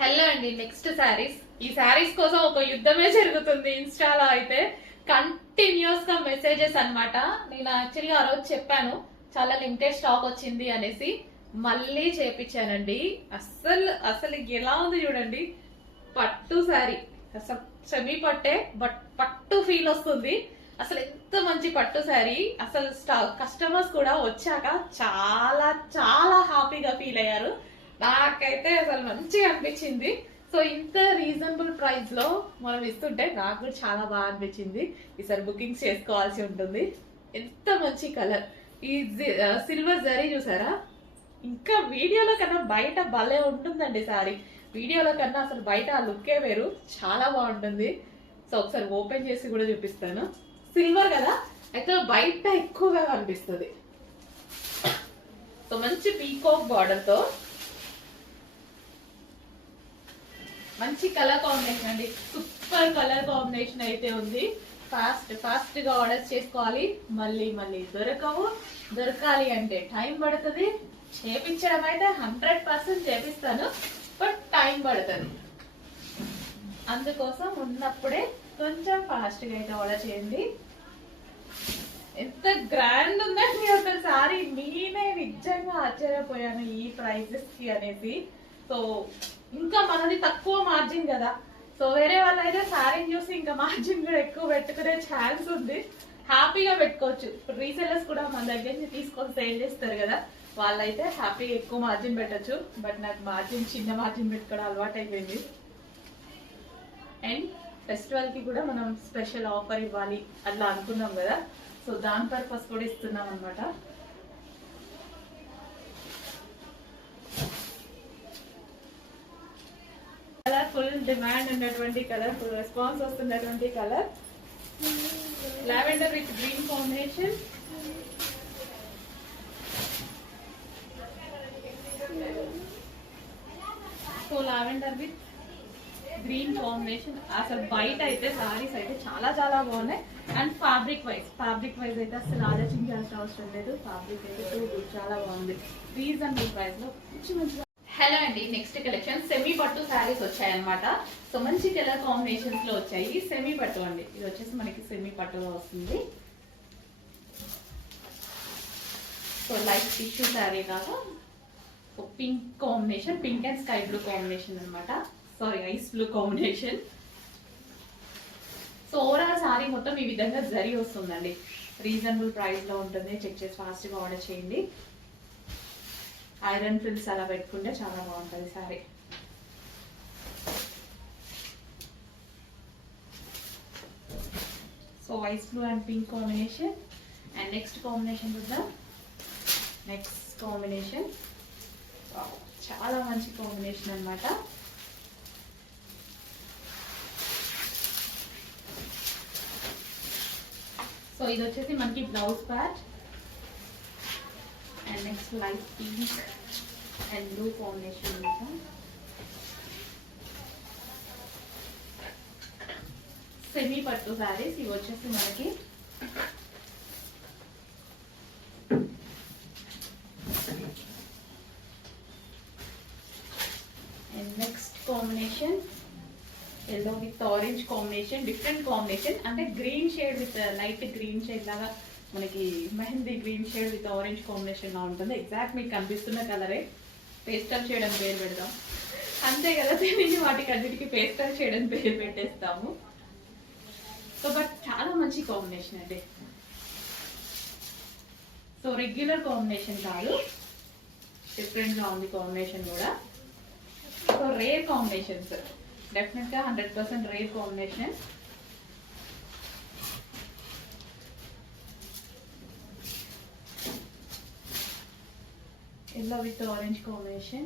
Hello అండి. Next saris. ఈ శారీస్ కోసం ఒక యుద్ధమే జరుగుతుంది ఇన్స్టాలో అయితే. కంటిన్యూస్ గా మెసేజెస్ అన్నమాట. నేను యాక్చువల్గా ఆ రోజు చెప్పాను చాలా లిమిటెడ్ స్టాక్ వచ్చింది అనేసి, మళ్ళీ చేపించానండి. అస్సలు అసలు ఎలా ఉంది చూడండి. పట్టు శారీ, అసలు సెమీ పట్టే బట్ పట్టు ఫీల్ వస్తుంది. అసలు ఎంత మంచి పట్టు శారీ. అసలు కస్టమర్స్ కూడా వచ్చాక చాలా చాలా హ్యాపీగా ఫీల్ అయ్యారు. నాకైతే అసలు మంచిగా అనిపించింది. సో ఇంత రీజనబుల్ ప్రైస్ లో మనం ఇస్తుంటే నాకు కూడా చాలా బాగా అనిపించింది. ఈసారి బుకింగ్స్ చేసుకోవాల్సి ఉంటుంది. ఎంత మంచి కలర్. ఈ సిల్వర్ జరీ చూసారా, ఇంకా వీడియోలో కన్నా బయట భలే ఉంటుందండి సారీ. వీడియోలో కన్నా అసలు బయట ఆ లుక్కే వేరు, చాలా బాగుంటుంది. సో ఒకసారి ఓపెన్ చేసి కూడా చూపిస్తాను. సిల్వర్ కదా అయితే బయట ఎక్కువగా కనిపిస్తుంది. సో మంచి పీకాక్ బార్డర్ తో మంచి కలర్ కాంబినేషన్ అండి. సూపర్ కలర్ కాంబినేషన్ అయితే ఉంది. ఫాస్ట్ గా ఆర్డర్స్ చేసుకోవాలి. మళ్ళీ మళ్ళీ దొరకాలి అంటే టైం పడుతుంది. చేపించడం అయితే 100% చేపిస్తాను, బట్ టైం పడుతుంది. అందుకోసం ఉన్నప్పుడే కొంచెం ఫాస్ట్ గా అయితే ఆర్డర్ చేయండి. ఎంత గ్రాండ్ ఉందండి ఒకసారి. నేనే నిజంగా ఆశ్చర్యపోయాను ఈ ప్రైజెస్ కి అనేసి. సో ఇంకా మనది తక్కువ మార్జిన్ కదా, సో వేరే వాళ్ళు అయితే శారీని చూసి ఇంకా మార్జిన్ కూడా ఎక్కువ పెట్టుకునే ఛాన్స్ ఉంది. హ్యాపీగా పెట్టుకోవచ్చు. ఇప్పుడు రీసెలర్స్ కూడా మన దగ్గర నుంచి తీసుకొని సేల్ చేస్తారు కదా, వాళ్ళైతే హ్యాపీగా ఎక్కువ మార్జిన్ పెట్టచ్చు. బట్ నాకు చిన్న మార్జిన్ పెట్టుకోవడం అలవాటు అయిపోయింది. అండ్ ఫెస్టివల్ కి కూడా మనం స్పెషల్ ఆఫర్ ఇవ్వాలి అట్లా అనుకున్నాం కదా, సో దాని పర్పస్ కూడా ఇస్తున్నాం అనమాట. కలర్ ఫుల్ డిమాండ్ ఉన్నటువంటి కలర్, ఫుల్ రెస్పాన్స్ వస్తున్నటువంటి colour lavender with green combination. So lavender with green combination. అసలు బయట అయితే సారీస్ అయితే చాలా చాలా బాగున్నాయి. అండ్ ఫ్యాబ్రిక్ వైజ్ అయితే అసలు ఆలోచించాల్సిన అవసరం లేదు. ఫ్యాబ్రిక్ అయితే చాలా బాగుంది. రీజనబుల్ ప్రైస్ లో మంచి. హలో అండి. నెక్స్ట్ కలెక్షన్ సెమీ పట్టు శారీస్ వచ్చాయన్నమాట. సో మంచి కలర్ కాంబినేషన్స్ లో వచ్చాయి. సెమీ పట్టు అండి, ఇది వచ్చేసి మనకి సెమీ పట్టులో వస్తుంది. సో లైట్ టిష్యూ శారీ లాగా pink combination, pink and sky blue combination అనమాట. Sorry, ice blue combination. So overall sari మొత్తం ఈ విధంగా జరీ వస్తుందండి. రీజనబుల్ ప్రైస్ లో ఉంటుంది. చెక్ చేసి ఫాస్ట్ గా ఆర్డర్ చేయండి. ఐరన్ ఫ్రిల్స్ అలా పెట్టుకుంటే చాలా బాగుంటుంది sari. So ice blue and pink combination. And next combination చూద్దాం. నెక్స్ట్ కాంబినేషన్ చాలా మంచి కాంబినేషన్ అనమాట. సో ఇది వచ్చేసి మనకి blouse part. And next light pink and blue combination. Semi పట్టు శారీస్ ఇవి వచ్చేసి మనకి and next combination yellow with orange combination. Different combination అంటే green shade with light green shade లాగా మనకి mehndi green shade with orange combination లా ఉంటుంది. ఎగ్జాక్ట్ మీకు కనిపిస్తున్న కలరే. పేస్టల్ షేడ్ అని పేరు పెడదాం అంతే కదా, తెలియని వాటికి అన్నిటికీ పేస్టల్ షేడ్ అని పేరు పెట్టేస్తాము. సో బట్ చాలా మంచి కాంబినేషన్ అండి. సో రెగ్యులర్ కాంబినేషన్ కాదు, డిఫరెంట్ గా ఉంది కాంబినేషన్ కూడా. సో రేర్ కాంబినేషన్స్, డెఫినెట్ గా 100% rare combination. Yellow with orange combination.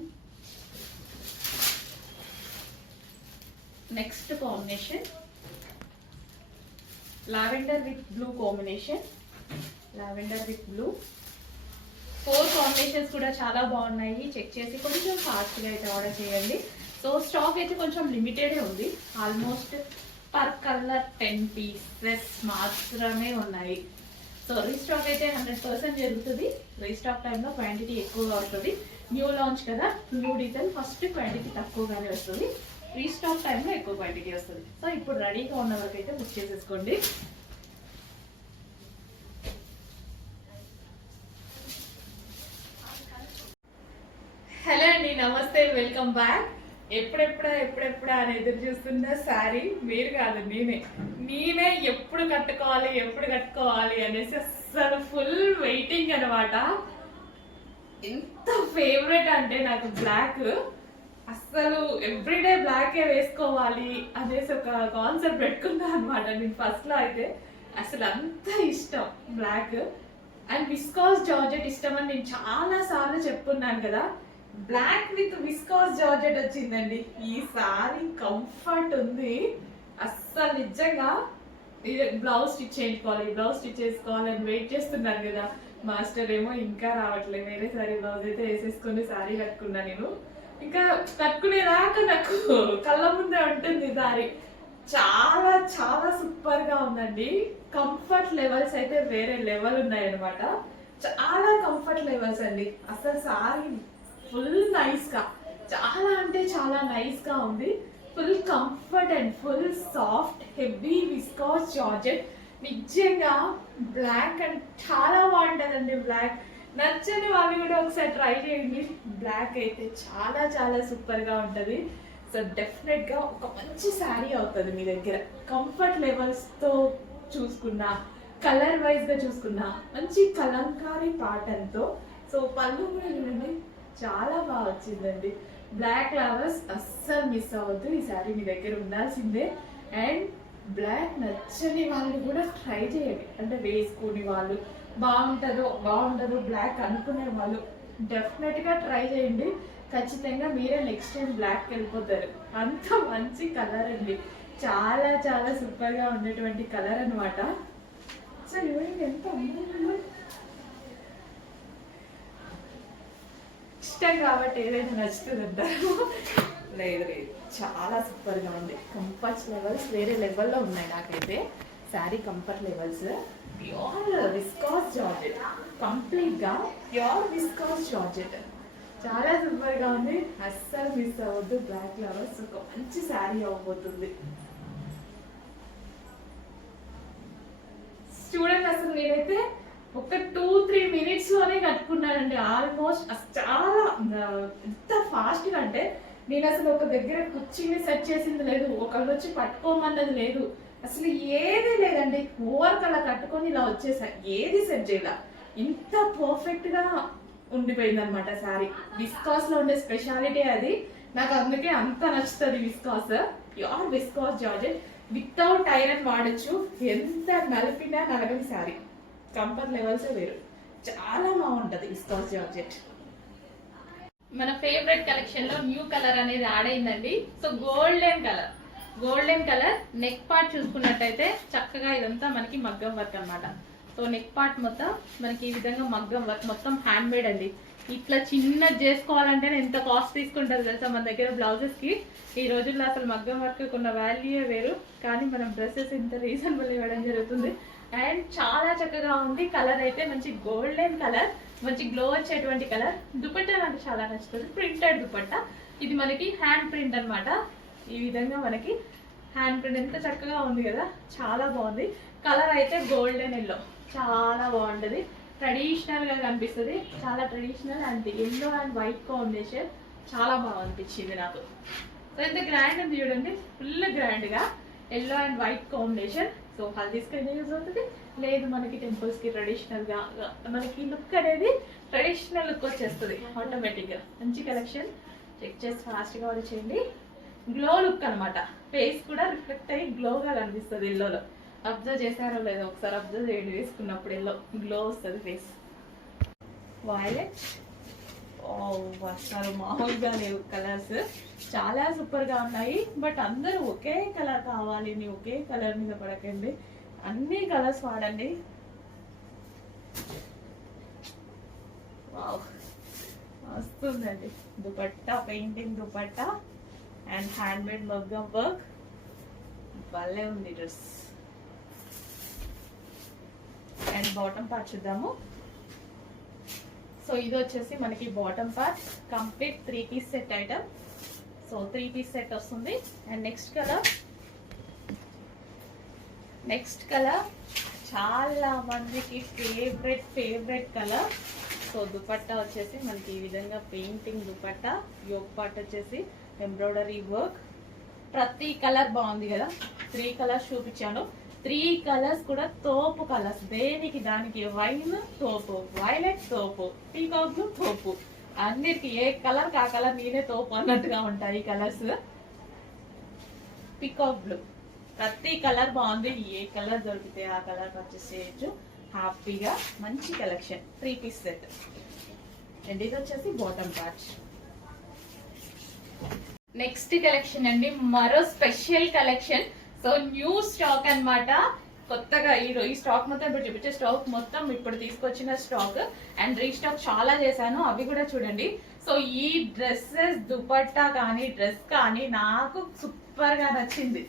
Next combination lavender with blue combination. Lavender with blue. 4 combinations కూడా చాలా బాగున్నాయి. చెక్ చేసి కొంచెం ఫాస్ట్ గా అయితే ఆర్డర్ చేయండి. సో స్టాక్ అయితే కొంచెం లిమిటెడ్ ఉంది. ఆల్మోస్ట్ పర్ కలర్ 10 పీసెస్ మాత్రమే ఉన్నాయి. సో రీస్టాక్ అయితే 100% జరుగుతుంది. రీస్టాక్ టైంలో క్వాంటిటీ ఎక్కువగా వస్తుంది. న్యూ లాంచ్ కదా, న్యూ డిజైన్, ఫస్ట్ క్వాంటిటీ తక్కువ తక్కువగానే వస్తుంది, రీస్టాక్ టైంలో ఎక్కువ క్వాంటిటీ వస్తుంది. సో ఇప్పుడు రెడీగా ఉన్న వరకు అయితే బుక్ చేసేసుకోండి. హలో అండి, నమస్తే, వెల్కమ్ బ్యాక్. ఎప్పుడెప్పుడా అని ఎదురు చూస్తున్న శారీ మీరు కాదు, నేనే ఎప్పుడు కట్టుకోవాలి అనేసి అస్సలు ఫుల్ వెయిటింగ్ అనమాట. ఎంత ఫేవరెట్ అంటే నాకు బ్లాక్, అస్సలు ఎవ్రీడే బ్లాకే వేసుకోవాలి అనేసి ఒక కాన్సెప్ట్ పెట్టుకున్నా అనమాట. నేను ఫస్ట్లో అయితే అసలు అంత ఇష్టం బ్లాక్. అండ్ విస్కాస్ జార్జెట్ ఇష్టం అని నేను చాలా సార్లు చెప్పుకున్నాను కదా. బ్లాక్ విత్ విస్కాస్ జార్జెట్ వచ్చిందండి. ఈ సారీ కంఫర్ట్ ఉంది అస్సలు. నిజంగా బ్లౌజ్ స్టిచ్ చేసుకోవాలని వెయిట్ చేస్తున్నాను కదా. మాస్టర్ ఏమో ఇంకా రావట్లేదు. వేరే సారీ బ్లౌజ్ అయితే వేసేసుకొని సారీ కట్టుకున్నా. నేను ఇంకా కట్టుకునేదాకా నాకు కళ్ళ ముందే ఉంటుంది సారీ. చాలా చాలా సూపర్ గా ఉందండి. కంఫర్ట్ లెవెల్స్ అయితే వేరే లెవెల్ ఉన్నాయన్నమాట. చాలా కంఫర్ట్ లెవెల్స్ అండి. అసలు సారీ ఫుల్ నైస్ గా, చాలా అంటే చాలా నైస్ గా ఉంది. Full comfort and full soft heavy viscous georgette. నిజంగా బ్లాక్ అండ్ చాలా బాగుంటుందండి. బ్లాక్ నచ్చని వాళ్ళు కూడా ఒకసారి ట్రై చేయండి. బ్లాక్ అయితే చాలా చాలా సూపర్ గా ఉంటుంది. సో డెఫినెట్ గా ఒక మంచి శారీ అవుతుంది మీ దగ్గర. కంఫర్ట్ లెవెల్స్ తో చూసుకున్నా, కలర్ వైజ్ గా చూసుకున్నా, మంచి కలంకారీ ప్యాటర్న్ తో. సో పళ్ళు కూడా చూడండి చాలా బాగా వచ్చిందండి. బ్లాక్ లవర్స్ అస్సలు మిస్ అవ్వద్దు, ఈ శారీ మీ దగ్గర ఉండాల్సిందే. అండ్ బ్లాక్ నచ్చని వాళ్ళు కూడా ట్రై చేయండి. అంటే వేసుకుని వాళ్ళు బాగుండదు బ్లాక్ అనుకునే వాళ్ళు డెఫినెట్గా ట్రై చేయండి. ఖచ్చితంగా మీరే నెక్స్ట్ టైం బ్లాక్కి వెళ్ళిపోతారు. అంత మంచి కలర్ అండి, చాలా చాలా సూపర్గా ఉండేటువంటి కలర్ అనమాట. సో ఇవన్నీ ఎంత అందంగా, ఇష్టం కాబట్టి ఏదైనా నచ్చుతుంది అంటారు. లేదు చాలా సూపర్గా ఉంది. కంఫర్ట్ లెవెల్స్ వేరే లెవెల్లో ఉన్నాయి నాకైతే. Sari comfort levels pure viscous georgette, కంప్లీట్గా ప్యూర్ విస్కాస్ జార్జెట్. చాలా సూపర్గా ఉంది, అస్సలు మిస్ అవ్వద్దు. బ్లాక్ లవర్స్ ఒక మంచి శారీ అవ్వబోతుంది. చూడండి, అసలు నేనైతే ఒక 2-3 minutes లోనే కట్టుకున్నానండి ఆల్మోస్ట్. చాలా ఎంత ఫాస్ట్గా అంటే నేను అసలు ఒక దగ్గర కుర్చీని సెట్ చేసింది లేదు, ఒకళ్ళు వచ్చి పట్టుకోమన్నది లేదు, అసలు ఏది లేదండి. ఓవర్కి అలా కట్టుకొని ఇలా వచ్చేసా, ఏది సెట్ చేయాల. ఇంత పర్ఫెక్ట్ గా ఉండిపోయింది అనమాట శారీ. విస్కాస్ లో ఉండే స్పెషాలిటీ అది. నాకు అందుకే అంత నచ్చుతుంది viscous. Pure viscous georgette without iron వాడచ్చు. ఎంత నలిపినా నలగని శారీ. కంఫర్ట్ లెవెల్స్ వేరు, చాలా బాగుంటది విస్కాస్ జార్జెట్. మన ఫేవరెట్ కలెక్షన్ లో న్యూ కలర్ అనేది యాడ్ అయిందండి. So golden colour neck part చూసుకున్నట్టయితే చక్కగా ఇదంతా మనకి మగ్గం వర్క్ అనమాట. సో నెక్ పార్ట్ మొత్తం మనకి ఈ విధంగా మగ్గం వర్క్, మొత్తం హ్యాండ్ మేడ్ అండి. ఇట్లా చిన్నది చేసుకోవాలంటే ఎంత కాస్ట్ తీసుకుంటారు తెలుసా మన దగ్గర బ్లౌజెస్ కి. ఈ రోజుల్లో అసలు మగ్గం వర్క్ కొన్న వాల్యూయే వేరు, కానీ మనం డ్రెస్సెస్ ఇంత రీజనబుల్ ఇవ్వడం జరుగుతుంది. అండ్ చాలా చక్కగా ఉంది. కలర్ అయితే మంచి గోల్డెన్ కలర్, మంచి గ్లో వచ్చేటువంటి కలర్. దుపట్టా నాకు చాలా నచ్చుతుంది, ప్రింటెడ్ దుపట్టా. ఇది మనకి హ్యాండ్ ప్రింట్ అనమాట. ఈ విధంగా మనకి హ్యాండ్ ప్రింట్ ఎంత చక్కగా ఉంది కదా, చాలా బాగుంది. కలర్ అయితే గోల్డెన్ ఎల్లో, చాలా బాగుంటుంది. ట్రెడిషనల్ గా కనిపిస్తుంది, చాలా traditional. And yellow and white combination చాలా బాగా అనిపించింది నాకు. సో ఎంత గ్రాండ్ ఉంది చూడండి, ఫుల్ గ్రాండ్ గా yellow and white combination. So హల్దీస్కి అయితే యూజ్ అవుతుంది, లేదు మనకి టెంపుల్స్కి ట్రెడిషనల్గా మనకి లుక్ అనేది ట్రెడిషనల్ లుక్ వచ్చేస్తుంది ఆటోమేటిక్గా. మంచి కలెక్షన్, చెక్ చేసి ఫాస్ట్గా ఆర్డర్ చేయండి. గ్లో లుక్ అనమాట, ఫేస్ కూడా రిఫ్లెక్ట్ అయ్యి గ్లోగా కనిపిస్తుంది ఎల్లోలో. అబ్జర్వ్ చేశారో లేదో ఒకసారి అబ్జర్వ్ చేయండి, వేసుకున్నప్పుడు ఎల్లో గ్లో వస్తుంది ఫేస్. వైలెట్, అసలు మామూలుగా లేవు కలర్స్, చాలా సూపర్గా ఉన్నాయి. బట్ అందరూ ఒకే కలర్ కావాలి, ఒకే కలర్ మీద పడకండి, అన్ని కలర్స్ వాడండి. వావ్, వస్తుందండి dupatta, painting dupatta and hand made మగ్గం వర్క్. భలే ఉంది డ్రెస్. అండ్ బాటమ్ పార్ట్ చూద్దాము. సో ఇది వచ్చేసి మనకి bottom part, complete 3 piece set item. So 3 piece set వస్తుంది. అండ్ నెక్స్ట్ కలర్ చాలా మందికి ఫేవరెట్ కలర్. సో దుపట్టా వచ్చేసి మనకి ఈ విధంగా పెయింటింగ్ దుపట్టా, యోక్ పార్ట్ వచ్చేసి ఎంబ్రాయిడరీ వర్క్. ప్రతి కలర్ బాగుంది కదా. 3 కలర్స్ చూపించాను. 3 కలర్స్ కూడా తోపు కలర్స్. దేనికి దానికి వైన్ తోపు, వైలెట్ తోపు, పీకాక్ బ్లూ తోపు. అన్నిటికీ ఏ కలర్ ఆ కలర్ నేనే తోపు అన్నట్టుగా ఉంటాయి ఈ కలర్స్. పీకాక్ బ్లూ ప్రతి కలర్ బాగుంది. ఏ కలర్ దొరికితే ఆ కలర్ పర్చేస్ చేయొచ్చు హ్యాపీగా. మంచి కలెక్షన్ 3 పీస్ సెట్. అండ్ ఇది వచ్చేసి బాటమ్ పార్ట్. నెక్స్ట్ కలెక్షన్ అండి, మరో special collection. So new stock అన్నమాట. కొత్తగా ఈ స్టాక్ మొత్తం ఇప్పుడు చూపించే స్టాక్ మొత్తం ఇప్పుడు తీసుకొచ్చిన స్టాక్. అండ్ రీస్టాక్ చాలా చేశాను, అవి కూడా చూడండి. సో ఈ డ్రెస్సెస్ దుపట్టా కానీ డ్రెస్ కానీ నాకు సూపర్ గా నచ్చింది.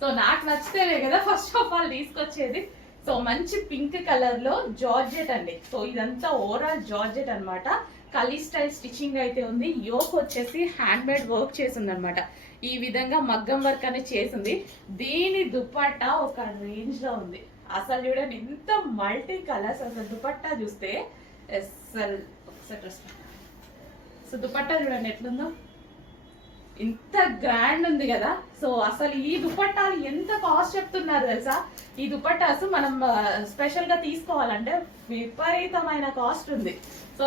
సో నాకు నచ్చితేనే కదా ఫస్ట్ ఆఫ్ ఆల్ తీసుకొచ్చేది. సో మంచి పింక్ కలర్ లో జార్జెట్ అండి. సో ఇదంతా ఓవరాల్ జార్జెట్ అన్నమాట. కలీ స్టైల్ స్టిచ్చింగ్ అయితే ఉంది. యోక్ వచ్చేసి హ్యాండ్ మేడ్ వర్క్ చేసింది అనమాట. ఈ విధంగా మగ్గం వర్క్ అనేది చేసింది. దీని దుపట్టా ఒక రేంజ్ లో ఉంది. అసలు చూడండి ఎంత మల్టీ కలర్స్. అసలు దుపట్టా చూస్తే అసలు సో దుపట్టా చూడండి ఎట్లుందో, ఇంత గ్రాండ్ ఉంది కదా. సో అసలు ఈ దుపట్టాలు ఎంత కాస్ట్ చెప్తున్నారు తెలుసా. ఈ దుపట్టాస్ మనం స్పెషల్ గా తీసుకోవాలంటే విపరీతమైన కాస్ట్ ఉంది. సో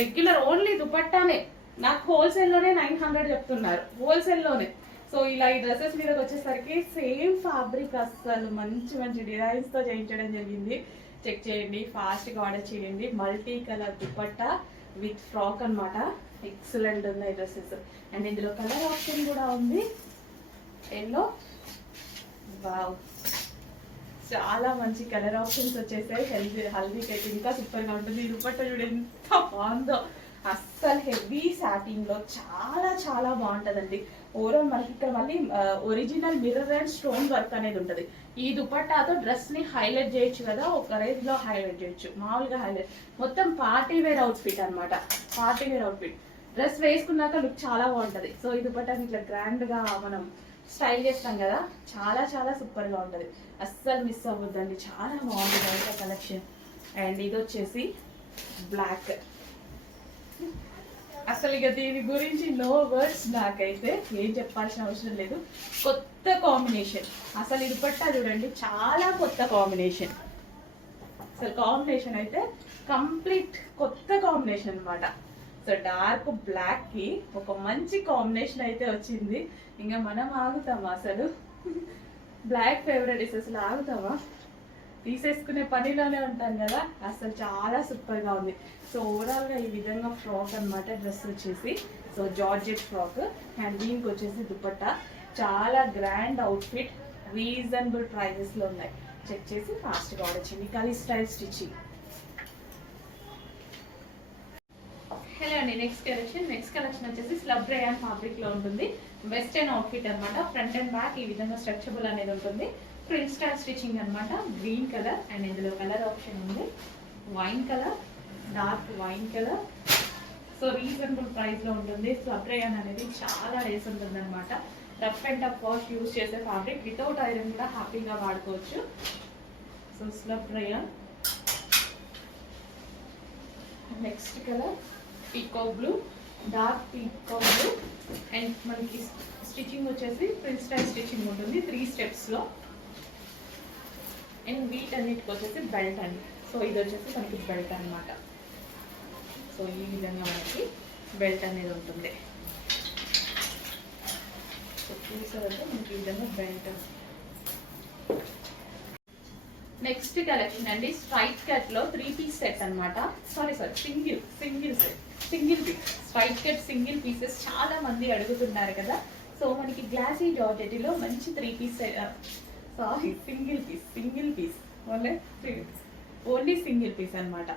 రెగ్యులర్ ఓన్లీ దుపట్టానే నాకు హోల్సేల్ లోనే 900 చెప్తున్నారు, హోల్సేల్ లోనే. సో ఇలా ఈ డ్రెస్సెస్ మీదకి వచ్చేసరికి సేమ్ ఫ్యాబ్రిక్, అసలు మంచి డిజైన్స్ తో చేయించడం జరిగింది. చెక్ చేయండి, ఫాస్ట్ గా ఆర్డర్ చేయండి. Multi colour dupatta with frock అన్నమాట. ఎక్సలెంట్ ఉన్నాయి డ్రెస్సెస్. అండ్ ఇందులో కలర్ ఆప్షన్ కూడా ఉంది. ఎల్లో, వావ్, చాలా మంచి కలర్ ఆప్షన్స్ వచ్చేసాయి. హల్దీకి అయితే ఇంకా సూపర్ గా ఉంటుంది. ఈ దుపట్టా చూడండి ఎంత బాగుందో. అస్సలు హెవీ సాటిన్ లో చాలా బాగుంటదండి. ఓవరాల్ మనకి ఇక్కడ మళ్ళీ original mirror and stone work అనేది ఉంటది. ఈ దుపట్టాతో డ్రెస్ ని హైలైట్ చేయొచ్చు కదా, ఒక రేంజ్ లో హైలైట్ చేయొచ్చు. మామూలుగా హైలైట్ మొత్తం పార్టీ వేర్ అవుట్ఫిట్ అనమాట. పార్టీ వేర్ అవుట్ఫిట్ డ్రెస్ వేసుకున్నాక లుక్ చాలా బాగుంటది. సో ఈ దుపట్టాని ఇట్లా గ్రాండ్ గా మనం స్టైల్ చేస్తాం కదా, చాలా సూపర్ గా ఉంటది. అస్సలు మిస్ అవ్వద్దండి, చాలా బాగుంది బయట కలెక్షన్. అండ్ ఇది వచ్చేసి బ్లాక్. అసలు ఇక దీని గురించి నో వర్డ్స్. నాకైతే ఏం చెప్పాల్సిన అవసరం లేదు. కొత్త కాంబినేషన్. అసలు ఇది దుపట్టా చూడండి, చాలా కొత్త కాంబినేషన్. అసలు కాంబినేషన్ అయితే కంప్లీట్ కొత్త కాంబినేషన్ అనమాట. సో డార్క్ బ్లాక్ కి ఒక మంచి కాంబినేషన్ అయితే వచ్చింది. ఇంకా మనం ఆగుతామా అసలు? బ్లాక్ ఫేవరెట్ అసలు ఆగుతామా? తీసేసుకునే పనిలోనే ఉంటాం కదా. అసలు చాలా సూపర్ గా ఉంది. సో ఓవరాల్ గా ఈ విధంగా ఫ్రాక్ అన్నమాట. డ్రెస్ వచ్చేసి సో జార్జెట్ ఫ్రాక్. అండ్ దీనికి వచ్చేసి దుపట్టా. చాలా గ్రాండ్ అవుట్ఫిట్, రీజనబుల్ ప్రైజెస్ లో ఉన్నాయి. చెక్ చేసి ఫాస్ట్ గా ఆర్డర్ చేయండి. కలీ స్టైల్ స్టిచ్చింగ్. హలో అండి, నెక్స్ట్ కలెక్షన్ వచ్చేసి స్లబ్ రేయాన్ ఫ్యాబ్రిక్ లో ఉంటుంది. వెస్టర్న్ అవుట్ఫిట్ అన్నమాట. ఫ్రంట్ అండ్ బ్యాక్ ఈ విధంగా స్ట్రెచబుల్ అనేది ఉంటుంది. ప్రింట్ స్టైల్ స్టిచ్చింగ్ అన్నమాట. Green colour. అండ్ ఇందులో కలర్ ఆప్షన్ ఉంది. Wine colour, dark wine colour. So reasonable price లో ఉంటుంది. స్లబ్ రేయాన్ అనేది చాలా డేస్ ఉంటుంది అనమాట. Rough and tough wash use చేసే ఫ్యాబ్రిక్. వితౌట్ ఐరన్ కూడా హ్యాపీగా వాడుకోవచ్చు. So slub rayon. Next colour peacock blue, dark peacock blue. And మనకి స్టిచ్చింగ్ వచ్చేసి ప్రింట్ స్టైల్ స్టిచ్చింగ్ ఉంటుంది 3 స్టెప్స్ లో. అండ్ వీటన్నిటికి వచ్చేసి బెల్ట్ అండి. సో ఇది వచ్చేసి మనకి బెల్ట్ అనమాట. సో ఈ విధంగా మనకి బెల్ట్ అనేది ఉంటుంది. సో చూసారంటే మనకి ఈ విధంగా బెల్ట్. నెక్స్ట్ కలెక్షన్ అండి, స్ట్రైట్ కట్ లో 3 పీస్ సెట్ అనమాట. Sorry single set, single piece straight cut single pieces చాలా మంది అడుగుతున్నారు కదా. సో మనకి గ్లాసీ జార్జెట్ లో మంచి 3 piece sorry single piece only single piece అనమాట.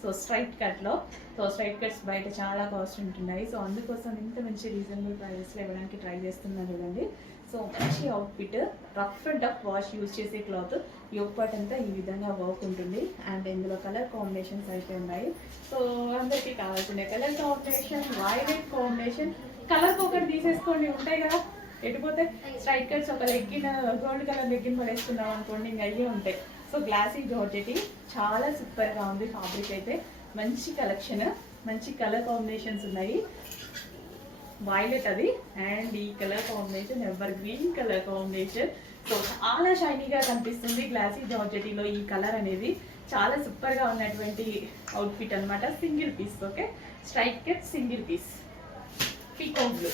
సో స్ట్రైట్ కట్ లో. సో స్ట్రైట్ కట్స్ బయట చాలా కాస్ట్ ఉంటున్నాయి. సో అందుకోసం ఇంత మంచి రీజనబుల్ ప్రైజెస్ లో ఇవ్వడానికి ట్రై చేస్తున్నాను చూడండి. సో మంచి outfit, rough and tough wash use చేసే క్లాత్. యోక్ పార్ట్ అంతా ఈ విధంగా వర్క్ ఉంటుంది. అండ్ ఇందులో కలర్ కాంబినేషన్స్ అయితే ఉన్నాయి. సో అందరికీ కావాల్సిన colour combination, violet combination, colour ఒకటి తీసేసుకోండి, ఉంటాయి కదా ఎటుపోతే. స్ట్రైట్ కట్స్ ఒక లెగ్గిన్ గోల్డ్ కలర్ లెగ్గిన్ పడేసుకున్నాం అనుకోండి, ఇంకా అయ్యే ఉంటాయి. సో గ్లాసీ జార్జెట్ చాలా సూపర్గా ఉంది. ఫ్యాబ్రిక్ అయితే మంచి కలెక్షన్, మంచి కలర్ కాంబినేషన్స్ ఉన్నాయి. వైలెట్ అది, అండ్ ఈ colour combination ever green colour combination. So చాలా షైనీగా కనిపిస్తుంది గ్లాసీ జార్జెటీలో ఈ కలర్ అనేది. చాలా సూపర్గా ఉన్నటువంటి అవుట్ఫిట్ అనమాట. Single piece, okay, straight cut single piece, peacock blue.